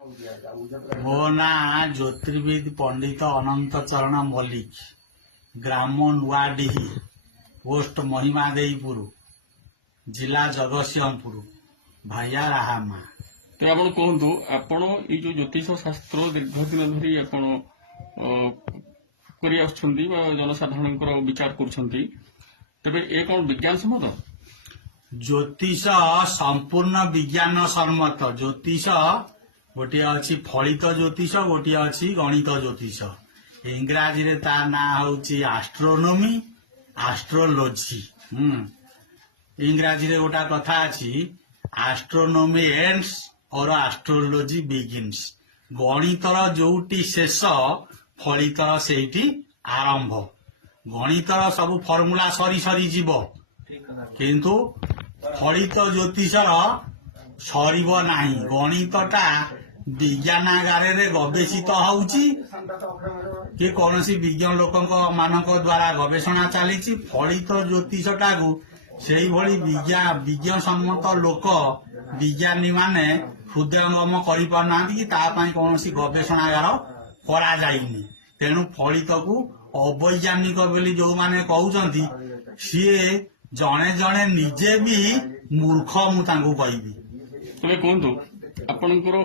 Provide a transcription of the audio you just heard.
ମୋ ନାଁ ଜ୍ୟୋତିର୍ବିଦ ପଣ୍ଡିତ ଅନନ୍ତ ଚରଣ ମଲ୍ଲିକ, ଗ୍ରାମ ନୂଆଡିହି, ପୋଷ୍ଟ ମହିମାଦେଇପୁର, ଜିଲ୍ଲା ଜଗତସିଂହପୁର, ଭାଇଆ ରାହାମା। ତ ଆପଣ କୁହନ୍ତୁ, ଆପଣ ଏଇ ଯୋଉ ଜ୍ୟୋତିଷ ଶାସ୍ତ୍ର ଦୀର୍ଘ ଦିନ ଧରି ଆପଣ କରି ଆସୁଛନ୍ତି ବା ଜନସାଧାରଣଙ୍କର ବିଚାର କରୁଛନ୍ତି, ତେବେ ଏ କଣ ବିଜ୍ଞାନ ସମ୍ମତ? ଜ୍ୟୋତିଷ ସମ୍ପୂର୍ଣ୍ଣ ବିଜ୍ଞାନ ସମ୍ମତ। ଜ୍ୟୋତିଷ ଗୋଟିଏ ଅଛି ଫଳିତ ଜ୍ୟୋତିଷ, ଗୋଟିଏ ଅଛି ଗଣିତ ଜ୍ୟୋତିଷ। ଇଂରାଜୀରେ ତା ନାଁ ହଉଛି ଆଷ୍ଟ୍ରୋନୋମି, ଆଷ୍ଟ୍ରୋଲୋଜି। ଇଂରାଜୀରେ ଗୋଟା କଥା ଅଛି, ଆଷ୍ଟ୍ରୋନୋମି ଏଣ୍ଡସ୍ ଅର ଆଷ୍ଟ୍ରୋଲୋଜି ବିଗିନ୍ସ। ଗଣିତର ଯୋଉଠି ଶେଷ, ଫଳିତର ସେଇଠି ଆରମ୍ଭ। ଗଣିତର ସବୁ ଫର୍ମୁଲା ସରି ସରି ଯିବ, କିନ୍ତୁ ଫଳିତ ଜ୍ୟୋତିଷର ସରିବ ନାହିଁ। ଗଣିତଟା ବିଜ୍ଞାନାଗାରରେ ଗବେଷିତ ହଉଛି କି କୌଣସି ବିଜ୍ଞ ଲୋକଙ୍କ ମାନଙ୍କ ଦ୍ଵାରା ଗବେଷଣା ଚାଲିଛି। ଫଳିତ ଜ୍ୟୋତିଷଟାକୁ ସେଇଭଳି ବିଜ୍ଞ ସମ୍ମତ ଲୋକ, ବିଜ୍ଞାନୀ ମାନେ ହୃଦୟଙ୍ଗମ କରିପାରୁନାହାନ୍ତି କି ତା ପାଇଁ କୌଣସି ଗବେଷଣାଗାର କରାଯାଇନି। ତେଣୁ ଫଳିତକୁ ଅବୈଜ୍ଞାନିକ ବୋଲି ଯୋଉମାନେ କହୁଛନ୍ତି, ସିଏ ଜଣେ ଜଣେ ନିଜେ ବି ମୂର୍ଖ, ମୁଁ ତାଙ୍କୁ କହିବି। ତେବେ କୁହନ୍ତୁ, ଆପଣଙ୍କର